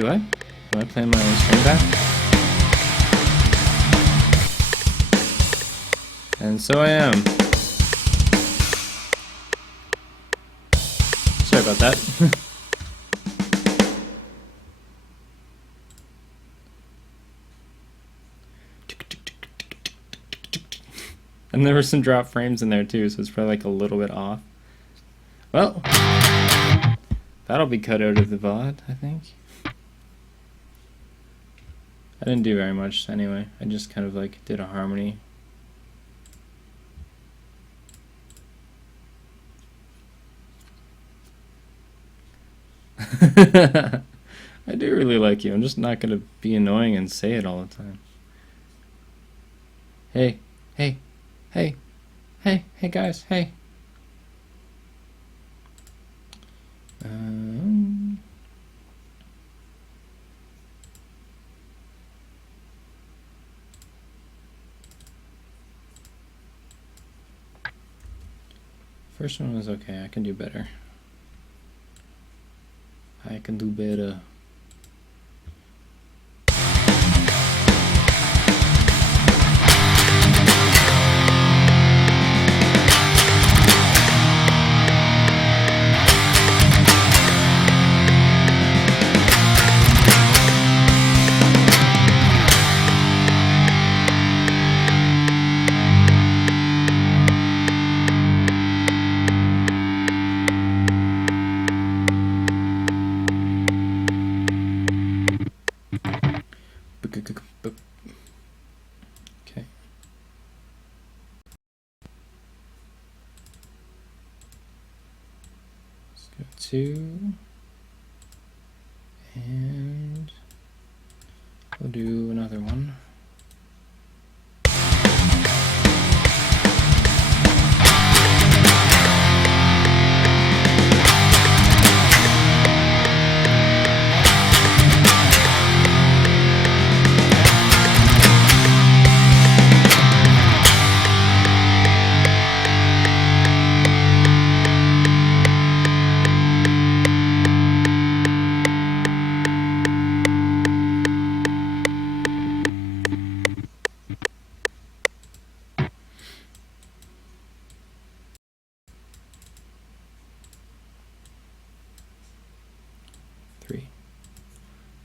Do I? Do I play my own string back? And so I am. Sorry about that. And there were some drop frames in there too, so it's probably like a little bit off. Well, that'll be cut out of the VOD, I think. I didn't do very much anyway. I just kind of like did a harmony. I do really like you. I'm just not gonna be annoying and say it all the time. Hey, hey, hey, hey, hey guys, hey. First one was okay. I can do better. I can do better. Okay. Let's go 2. And we'll do another one.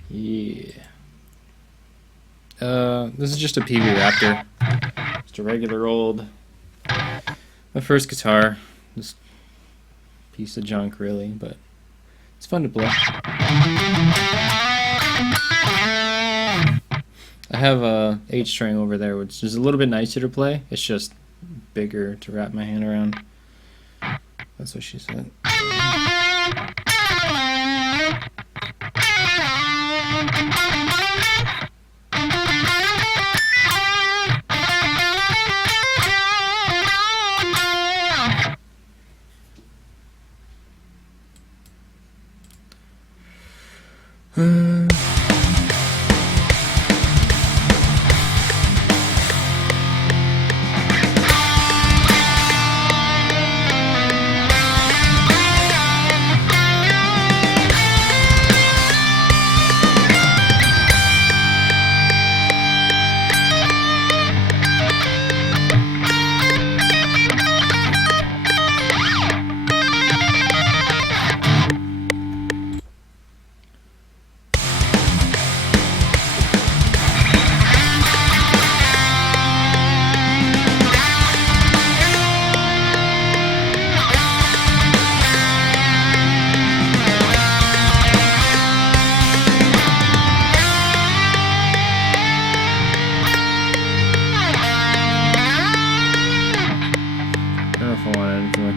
Yeah. This is just a PV Raptor. Just a regular old, my first guitar. Just piece of junk, really, but it's fun to play. I have a 8-string over there, which is a little bit nicer to play. It's just bigger to wrap my hand around. That's what she said.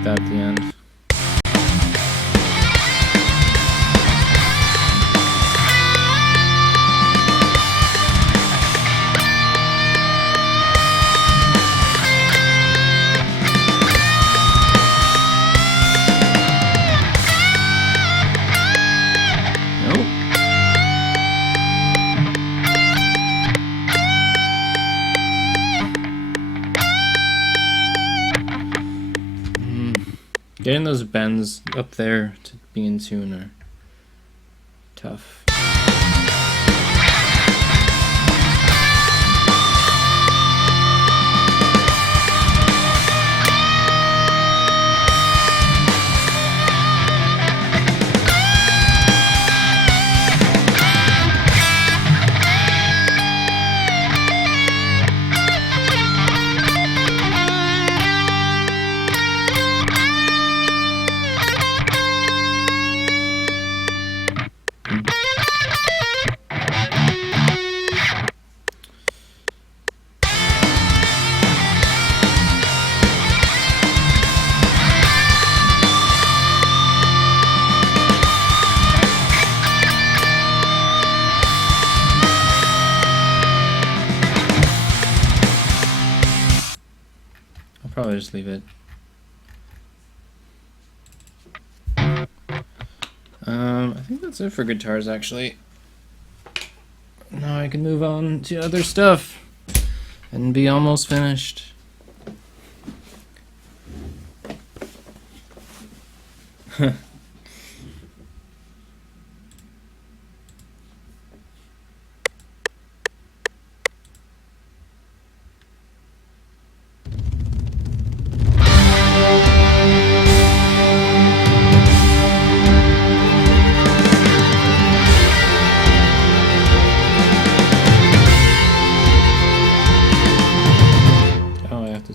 At the end. Getting those bends up there to be in tune are tough. probably just leave it. I think that's it for guitars, actually. Now I can move on to other stuff and be almost finished.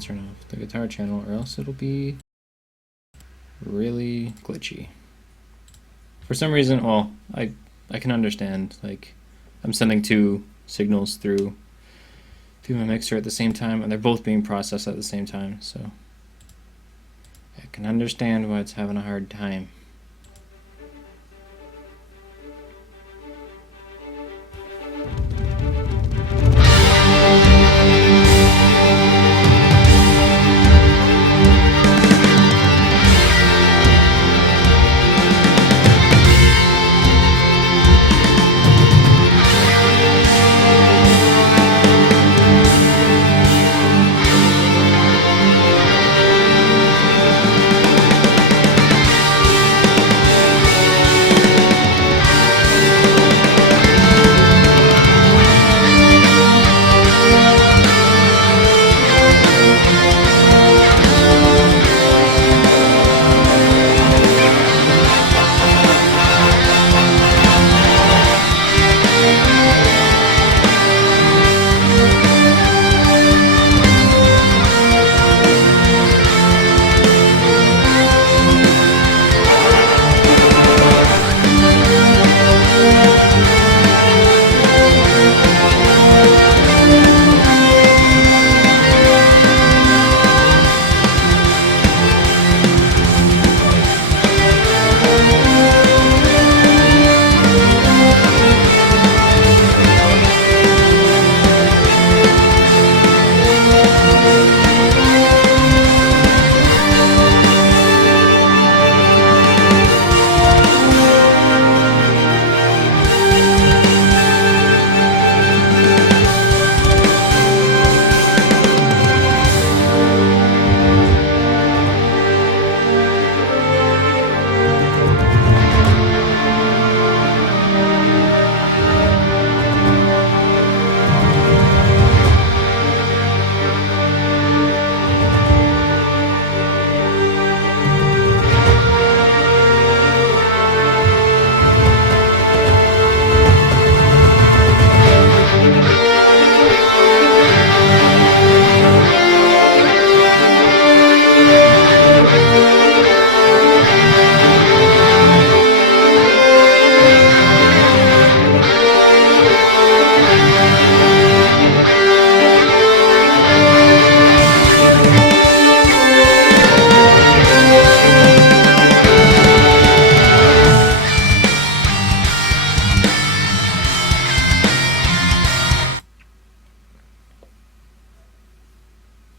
Turn off the guitar channel or else it'll be really glitchy. For some reason, well, I can understand, like, I'm sending two signals through my mixer at the same time and they're both being processed at the same time, so I can understand why it's having a hard time.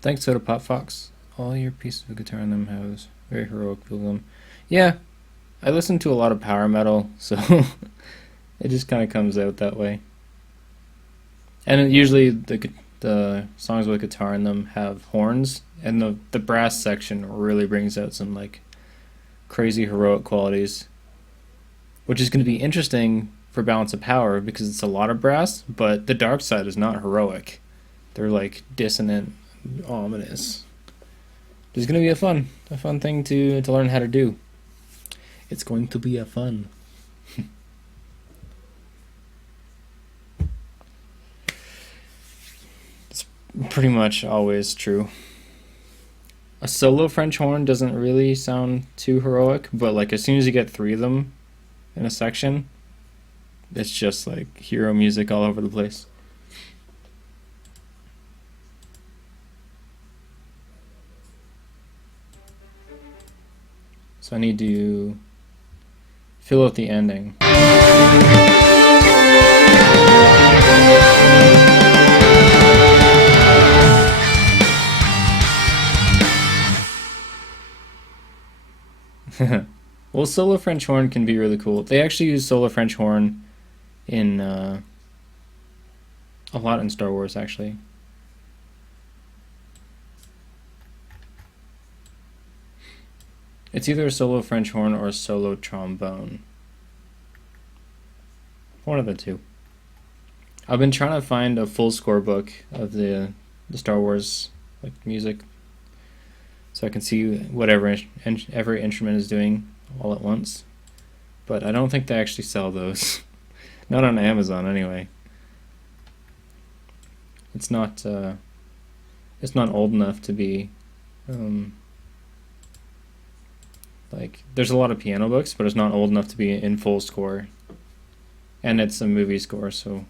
Thanks, Soda Pop Fox. All your pieces of guitar on them have very heroic feel to them. Yeah, I listen to a lot of power metal, so it just kind of comes out that way. And usually the songs with guitar in them have horns, and the brass section really brings out some like crazy heroic qualities, which is going to be interesting for Balance of Power because it's a lot of brass, but the dark side is not heroic. They're like dissonant, ominous. It's going to be a fun thing to learn how to do. It's going to be a fun. It's pretty much always true. A solo French horn doesn't really sound too heroic, but like as soon as you get three of them in a section, it's just like hero music all over the place. So I need to fill out the ending. Well, solo French horn can be really cool. They actually use solo French horn in a lot in Star Wars, actually. It's either a solo French horn or a solo trombone. One of the two. I've been trying to find a full score book of the Star Wars like music, so I can see whatever every instrument is doing all at once. But I don't think they actually sell those. Not on Amazon, anyway. It's not old enough to be like, there's a lot of piano books, but it's not old enough to be in full score. And it's a movie score, so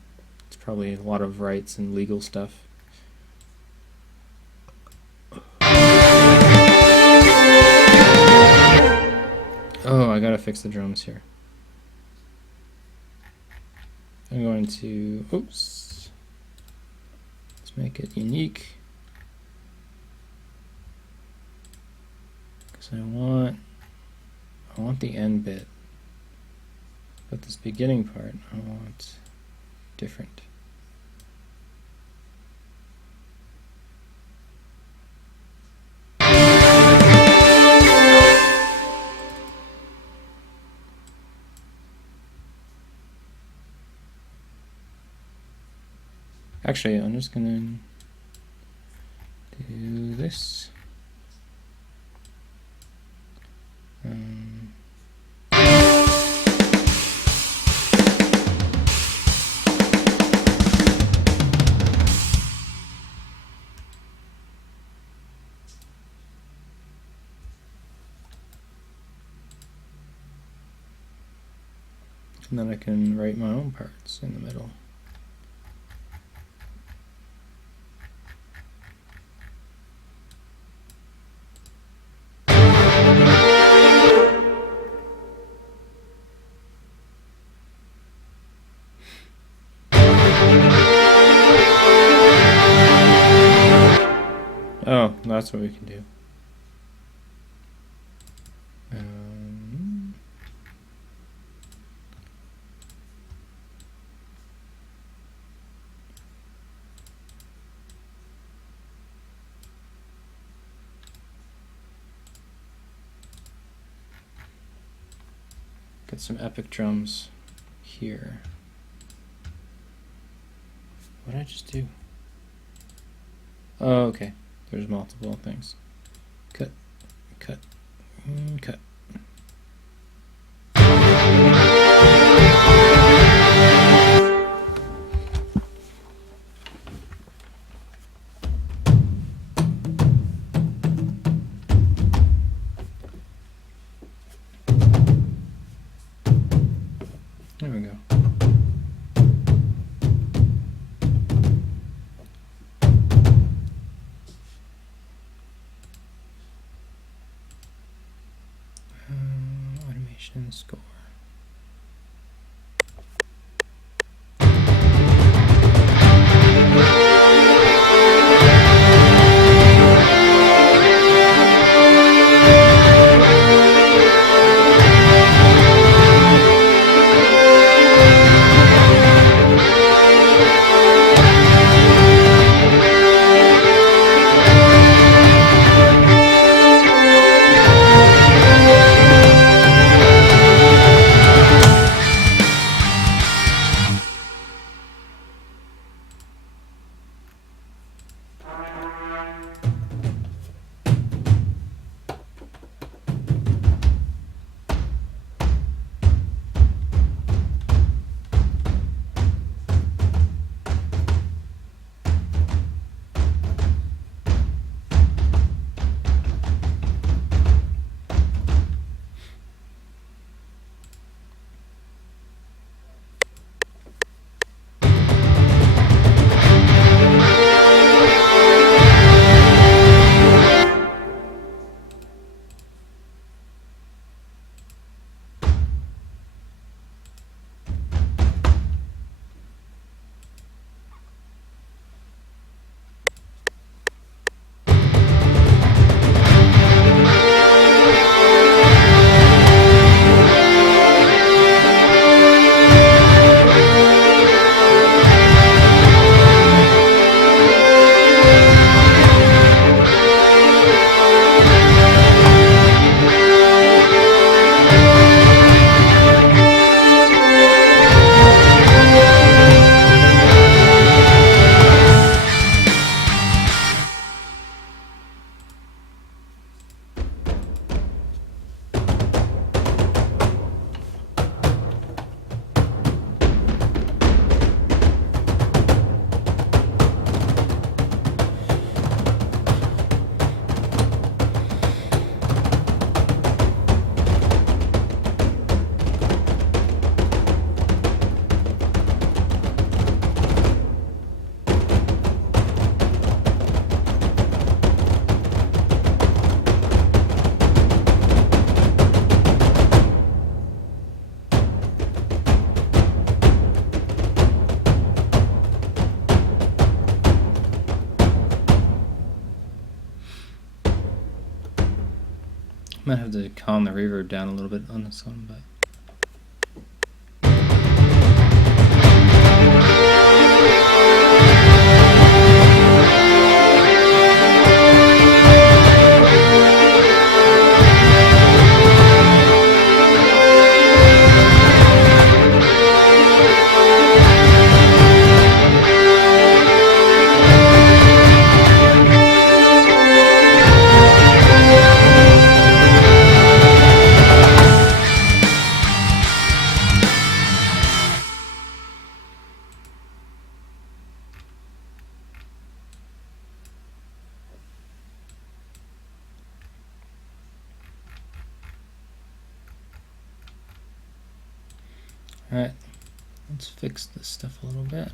it's probably a lot of rights and legal stuff. Oh, I gotta fix the drums here. I'm going to, oops. Let's make it unique. Because I want the end bit. But this beginning part, I want different. Actually, I'm just gonna do this. And then I can write my own parts in the middle. Oh, that's what we can do. Get some epic drums here. What did I just do? Oh, okay. There's multiple things. Cut, cut, cut. There we go. Automation score. Might have to calm the reverb down a little bit on this one, but. Alright, let's fix this stuff a little bit.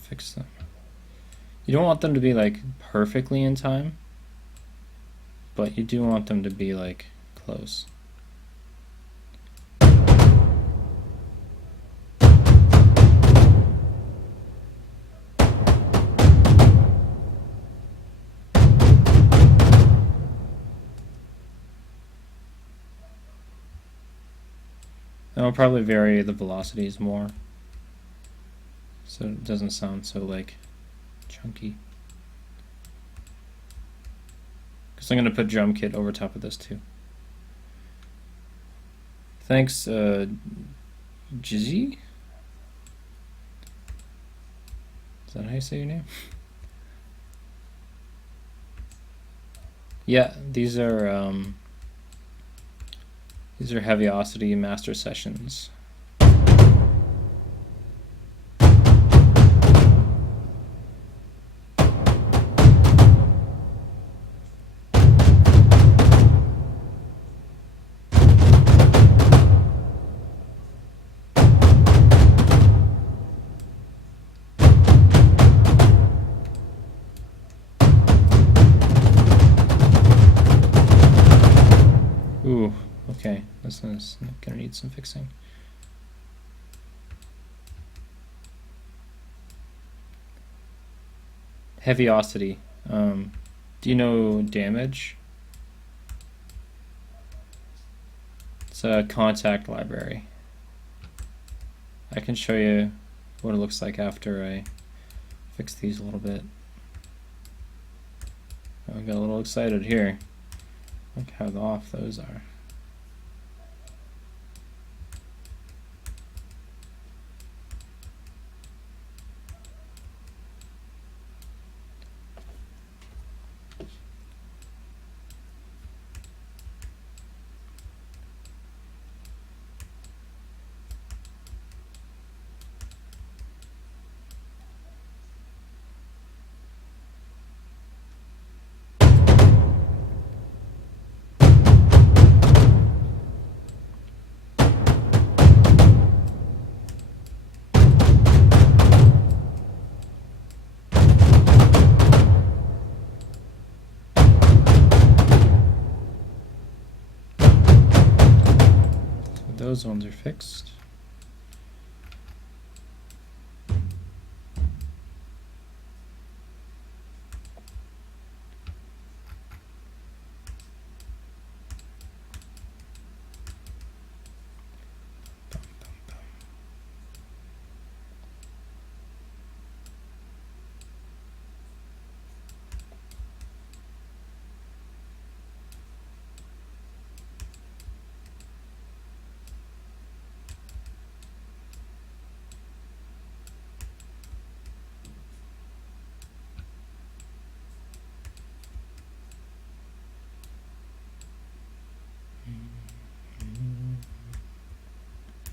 Fix them. You don't want them to be like perfectly in time, but you do want them to be like close. And I'll probably vary the velocities more, so it doesn't sound so like chunky. Because I'm going to put drum kit over top of this too. Thanks, Jizzy? Is that how you say your name? Yeah, these are Heaviosity master sessions. Ooh, okay, this one's gonna need some fixing. Heaviosity. Do you know damage? It's a contact library. I can show you what it looks like after I fix these a little bit. I got a little excited here. Look how off those are. Those ones are fixed.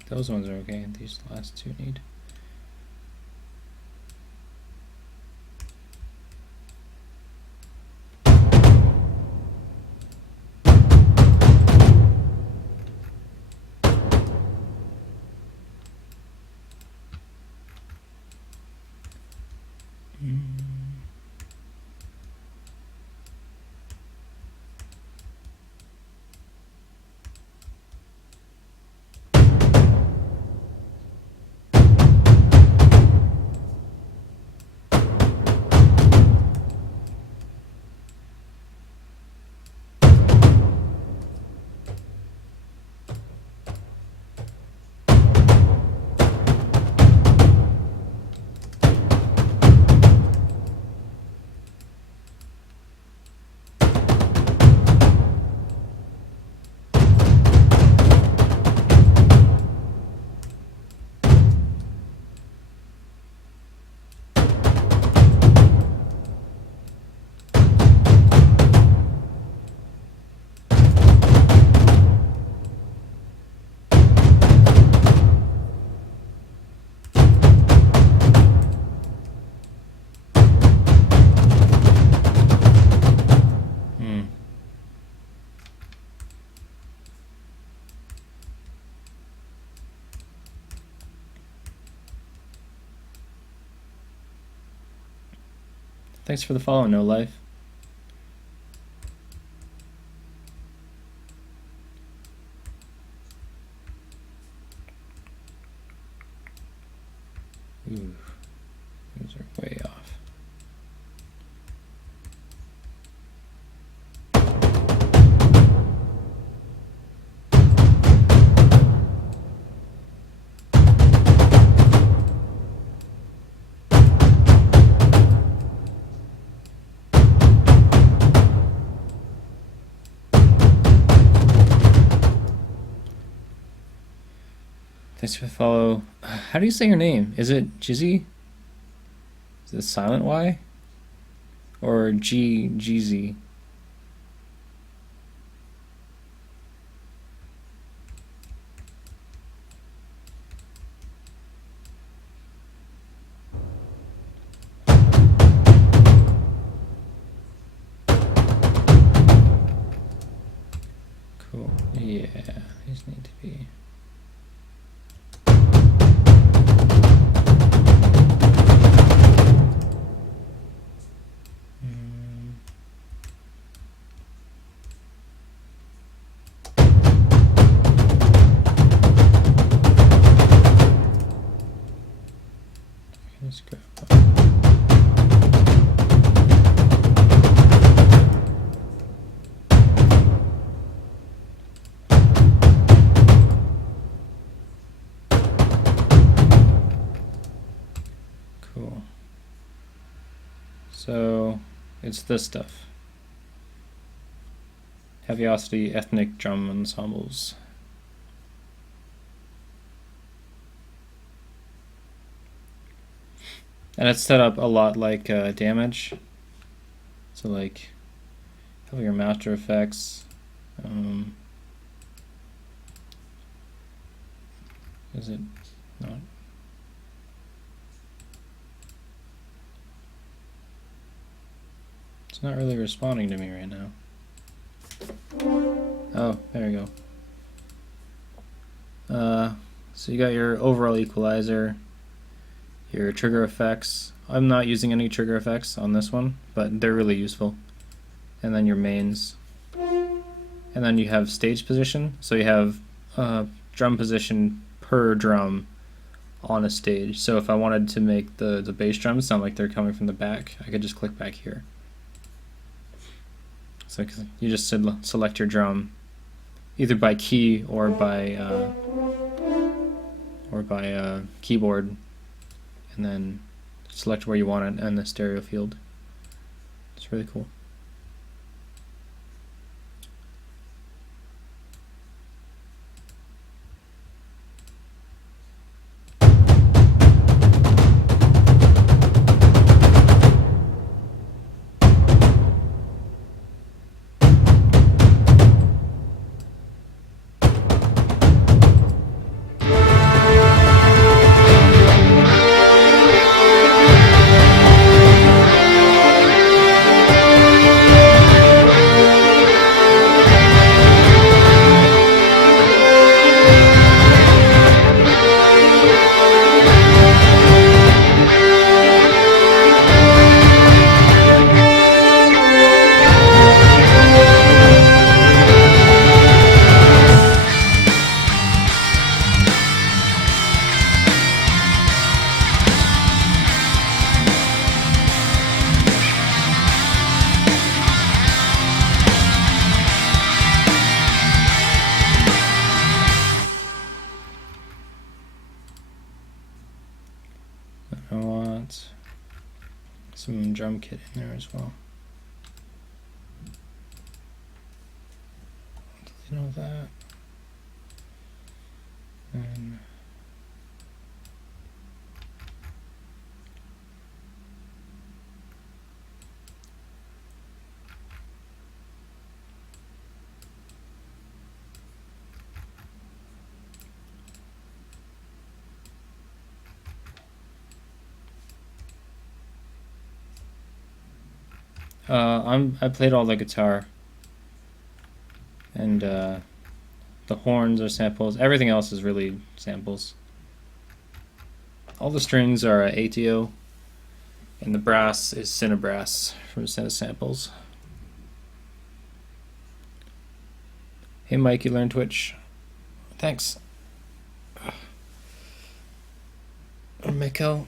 Those ones are okay, these last two need. Thanks for the follow, No Life. Ooh, those are way off. Thanks for the follow. How do you say your name? Is it Jizzy? Is it silent Y? Or GZ? Cool. Yeah, these need to be. Let's go. Cool. So it's this stuff. Heaviosity ethnic drum ensembles. And it's set up a lot like damage. So like have your master effects. Is it not? It's not really responding to me right now. Oh, there we go. So you got your overall equalizer, your trigger effects. I'm not using any trigger effects on this one, but they're really useful. And then your mains. And then you have stage position. So you have drum position per drum on a stage. So if I wanted to make the bass drums sound like they're coming from the back, I could just click back here. So you just select your drum, either by key or by keyboard, and then select where you want it and the stereo field. It's really cool. I want some drum kit in there as well. You know that. And I played all the guitar, and the horns are samples. Everything else is really samples. All the strings are ATO, And the brass is Cinebrass from Cine Samples. Hey Mike, you learned Twitch. Thanks. Or Mikkel.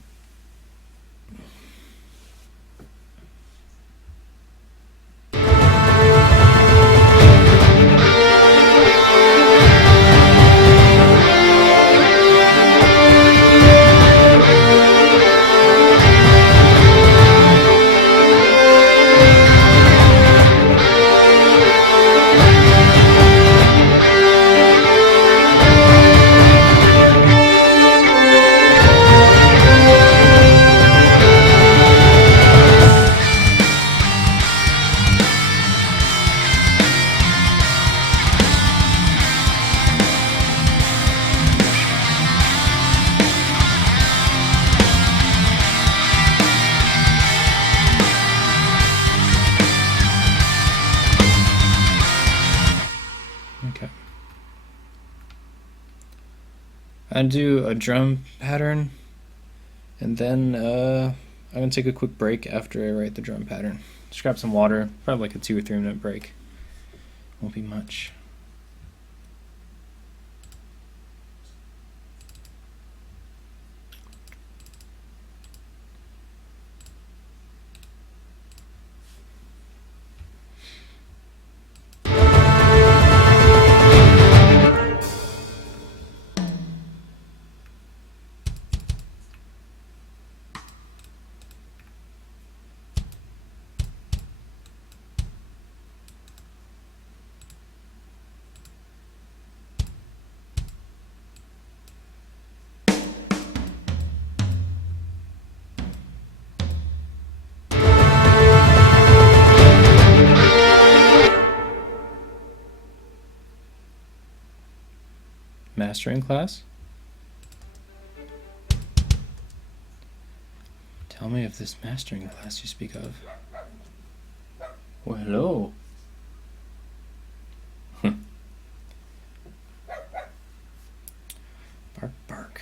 Okay. I do a drum pattern, and then I'm gonna take a quick break after I write the drum pattern. Just grab some water, probably like a 2 or 3 minute break. Won't be much. Mastering class? Tell me of this mastering class you speak of. Well, hello. Bark, bark.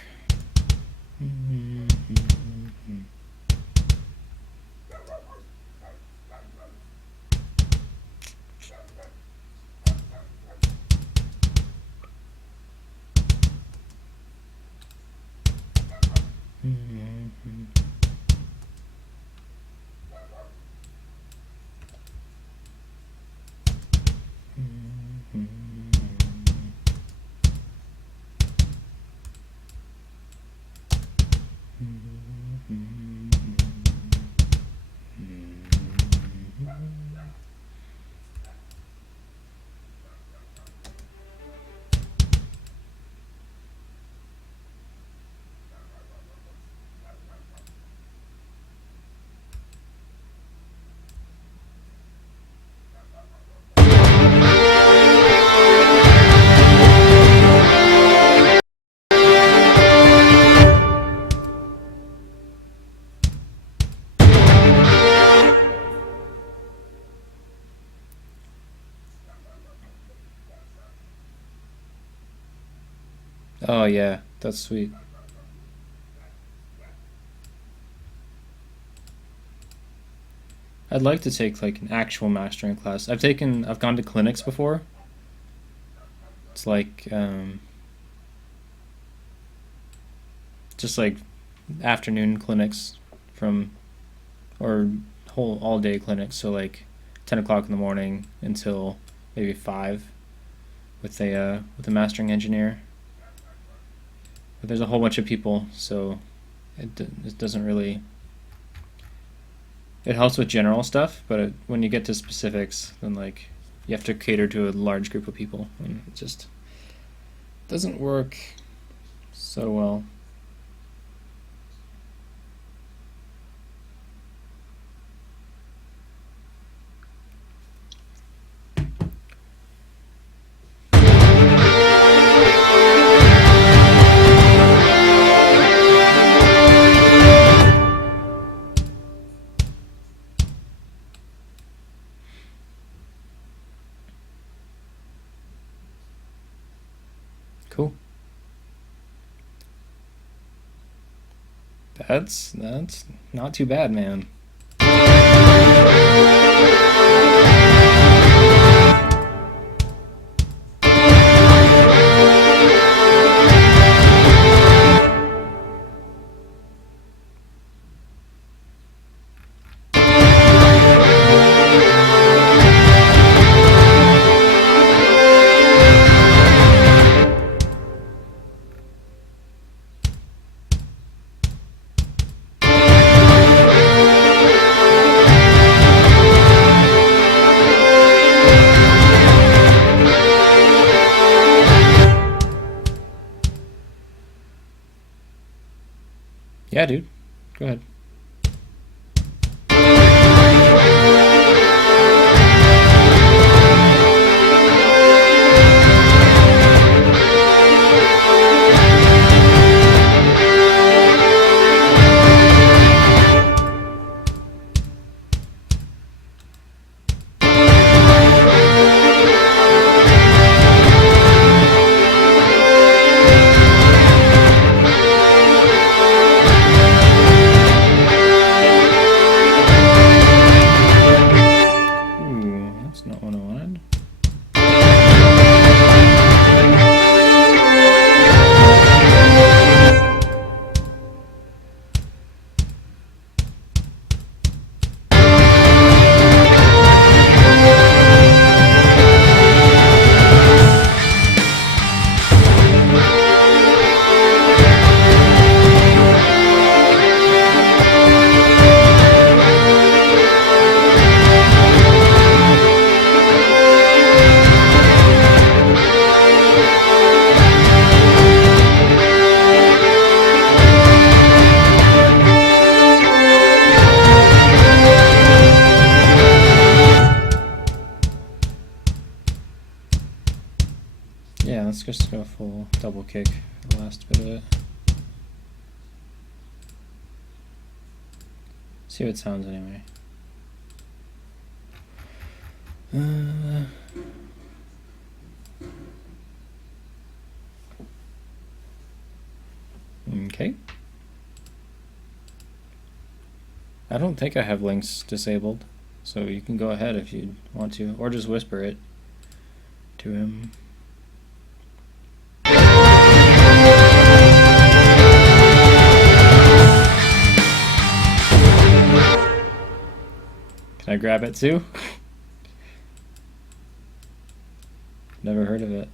Oh yeah, that's sweet. I'd like to take like an actual mastering class. I've gone to clinics before. It's like just like afternoon clinics from, or whole all day clinics. So like 10 o'clock in the morning until maybe 5 with a mastering engineer. But there's a whole bunch of people, so it doesn't really. It helps with general stuff, but when you get to specifics, then like you have to cater to a large group of people, and it just doesn't work so well. Cool. That's not too bad, man. Yeah, dude. Go ahead. Ooh, that's not what I wanted. Yeah, let's just go full double kick the last bit of it. See how it sounds anyway. Okay. I don't think I have links disabled, so you can go ahead if you want to, or just whisper it to him. Can I grab it too? Never heard of it.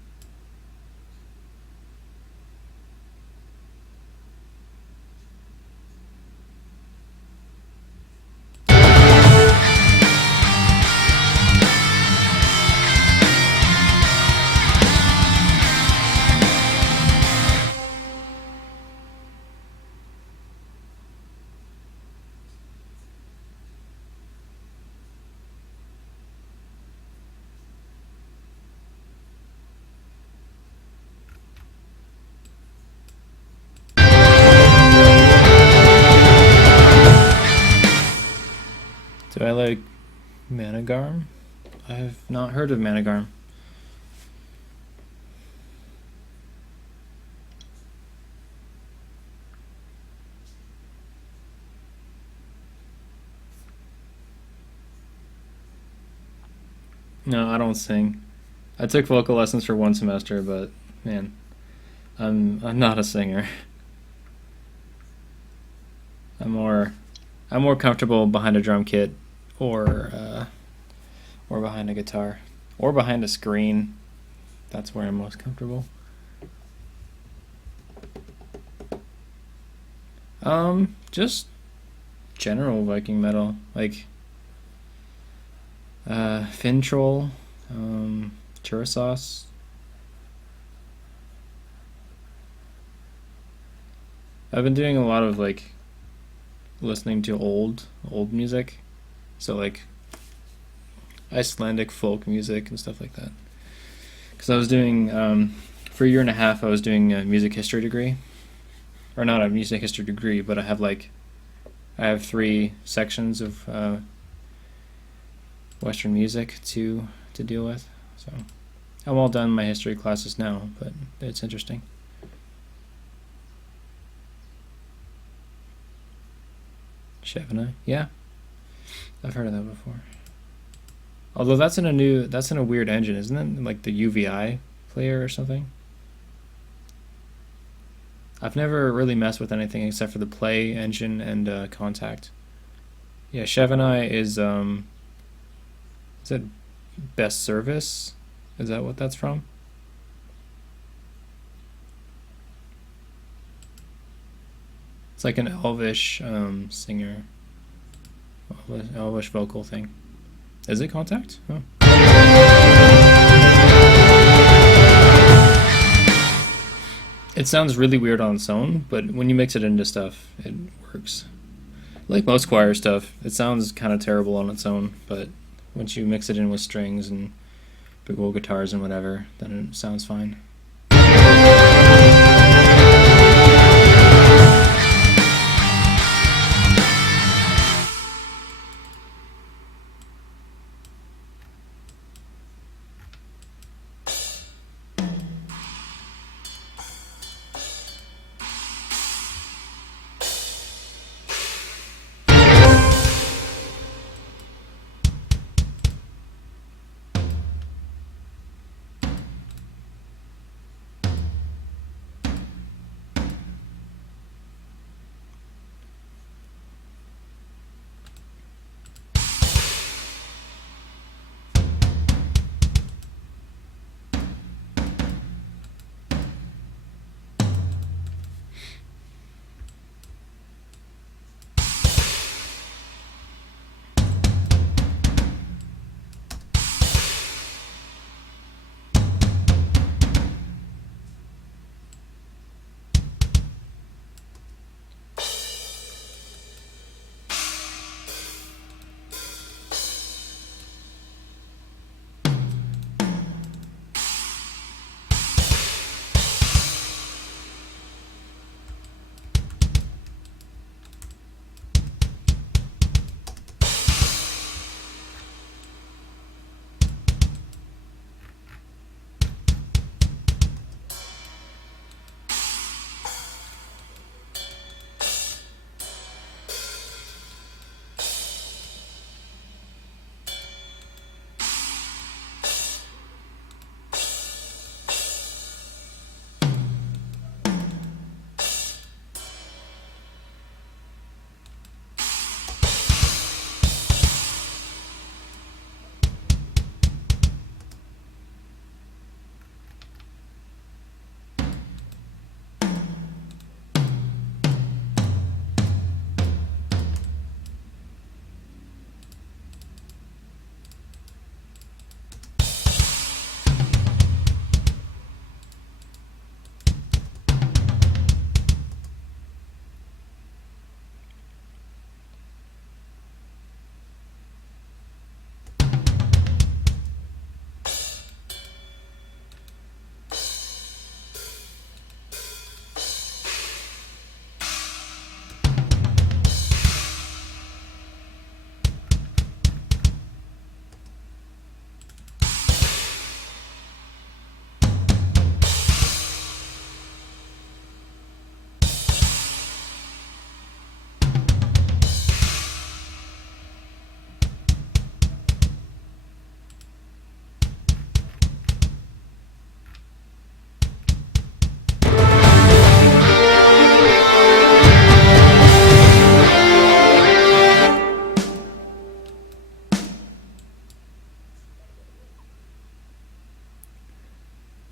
Do I like Managarm? I've not heard of Managarm. No, I don't sing. I took vocal lessons for 1 semester, but man, I'm not a singer. I'm more comfortable behind a drum kit or behind a guitar or behind a screen. That's where I'm most comfortable. Just general Viking metal, like Fintroll, Churasauce. I've been doing a lot of like listening to old music, so like Icelandic folk music and stuff like that. Because I was doing for a year and a half, I was doing a music history degree, or not a music history degree, but I have 3 sections of Western music to deal with. So I'm all done my history classes now, but it's interesting. Chevina. Yeah, I've heard of that before. Although that's in a weird engine, isn't it? Like the UVI player or something. I've never really messed with anything except for the Play engine and Contact. Yeah, Chevini is it Best Service? Is that what that's from? It's like an Elvish singer, Elvish vocal thing. Is it Contact? Oh. It sounds really weird on its own, but when you mix it into stuff, it works. Like most choir stuff, it sounds kind of terrible on its own, but once you mix it in with strings and big old guitars and whatever, then it sounds fine.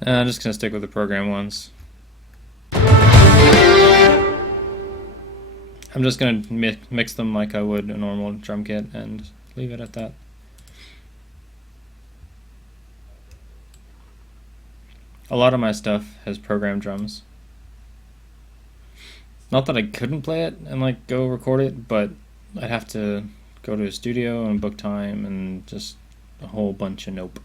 I'm just gonna stick with the program ones. I'm just gonna mix them like I would a normal drum kit and leave it at that. A lot of my stuff has programmed drums. Not that I couldn't play it and like go record it, but I'd have to go to a studio and book time and just a whole bunch of nope.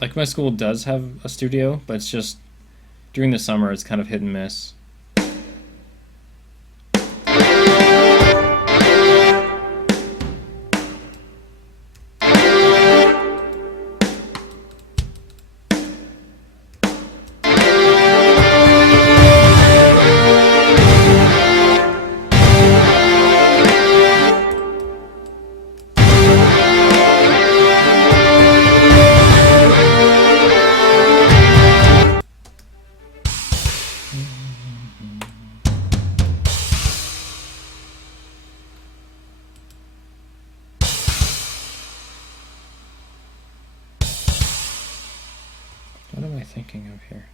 Like my school does have a studio, but it's just during the summer it's kind of hit and miss. thinking of here?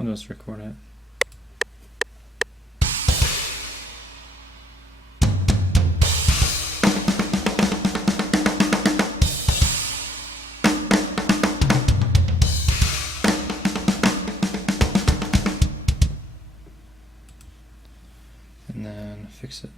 I'll just record it. And then fix it.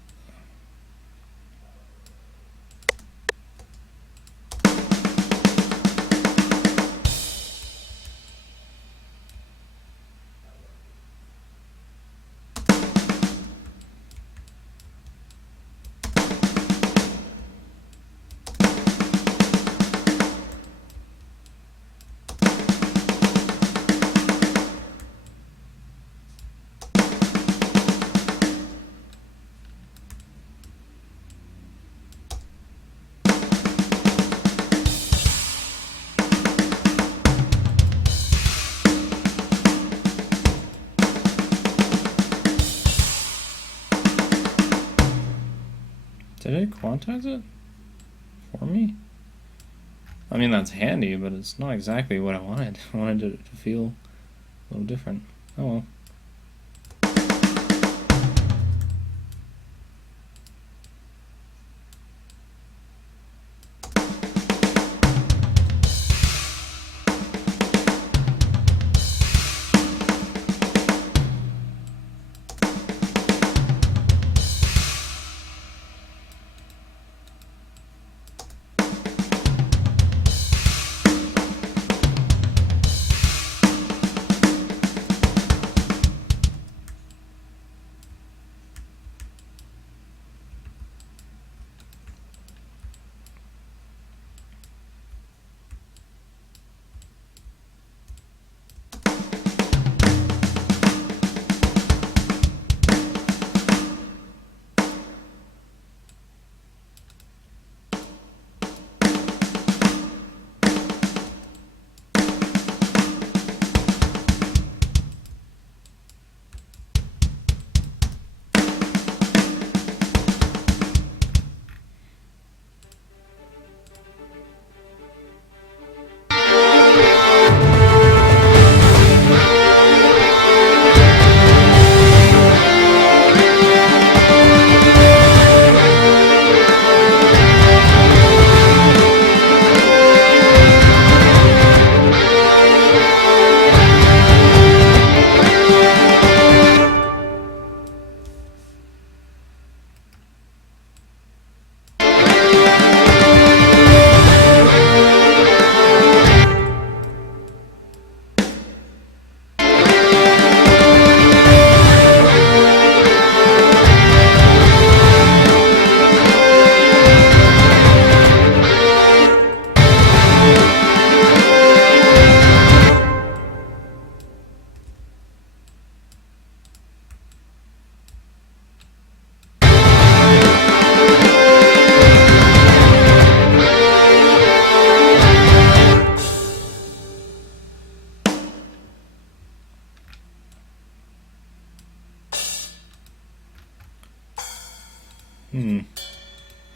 Did it quantize it for me? I mean, that's handy, but it's not exactly what I wanted. I wanted it to feel a little different. Oh well.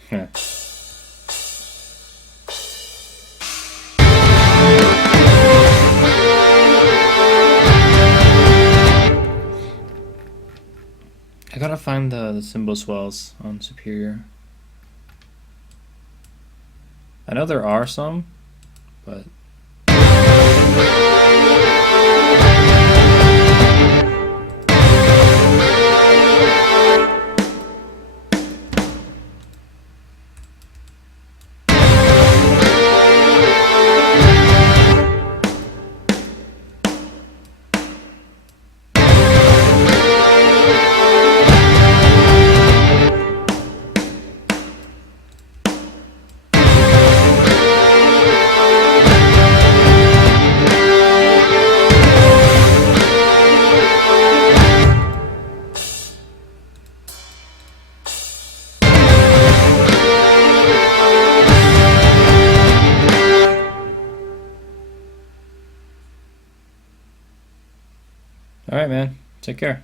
Heh. I gotta find the cymbal swells on Superior. I know there are some, but All right, man. Take care.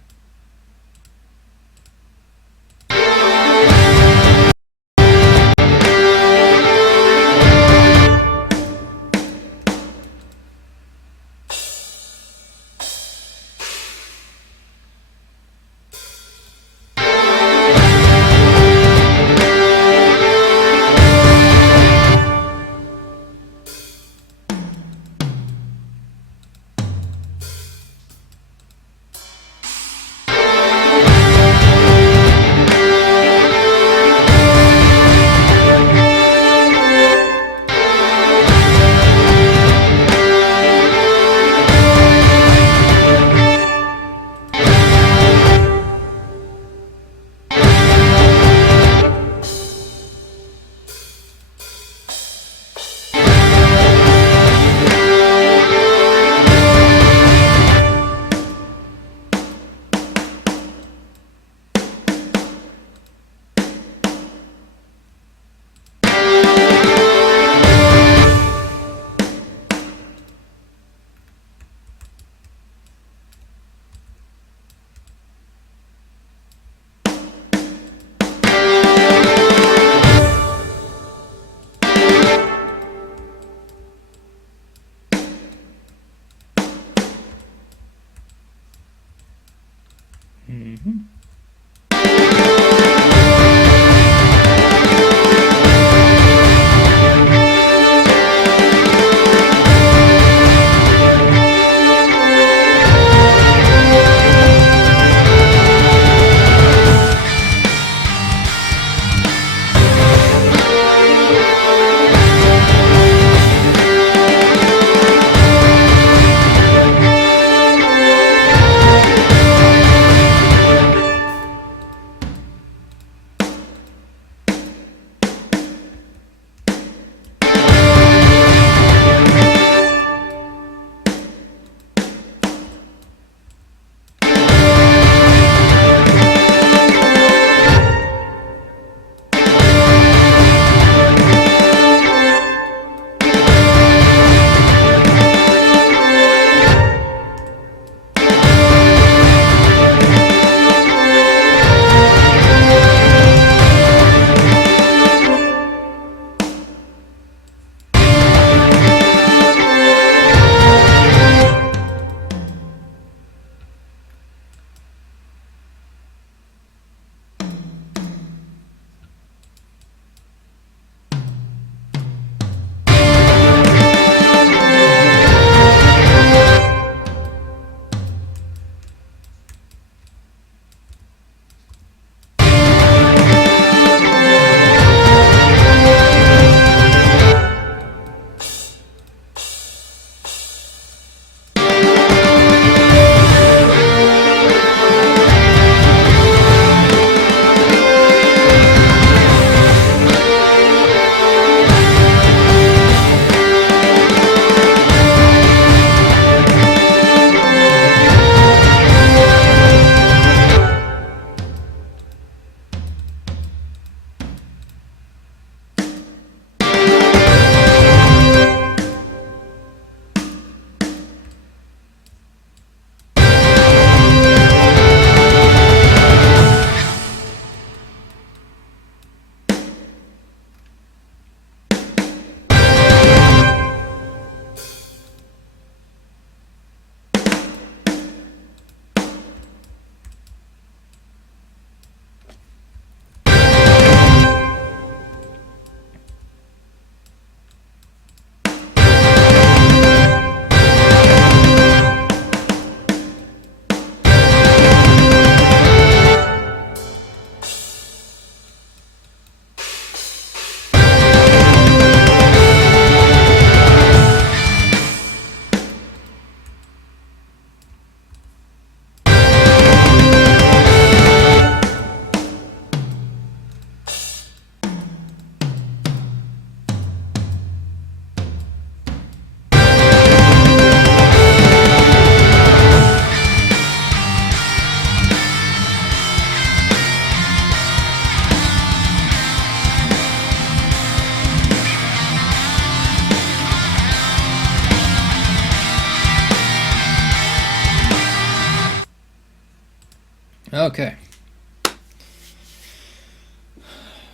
Okay.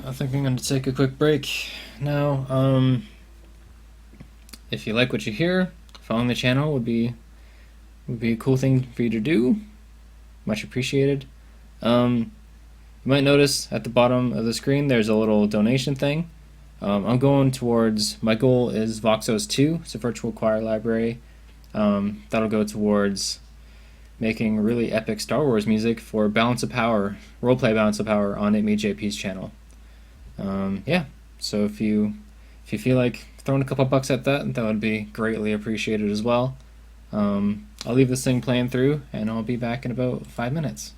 I think I'm going to take a quick break now. If you like what you hear, following the channel would be a cool thing for you to do. Much appreciated. You might notice at the bottom of the screen there's a little donation thing. I'm going towards, my goal is Voxos 2. It's a virtual choir library. That'll go towards making really epic Star Wars music for Balance of Power, roleplay Balance of Power on ItMeJP's channel. Yeah, so if you feel like throwing a couple bucks at that, that would be greatly appreciated as well. I'll leave this thing playing through, and I'll be back in about 5 minutes.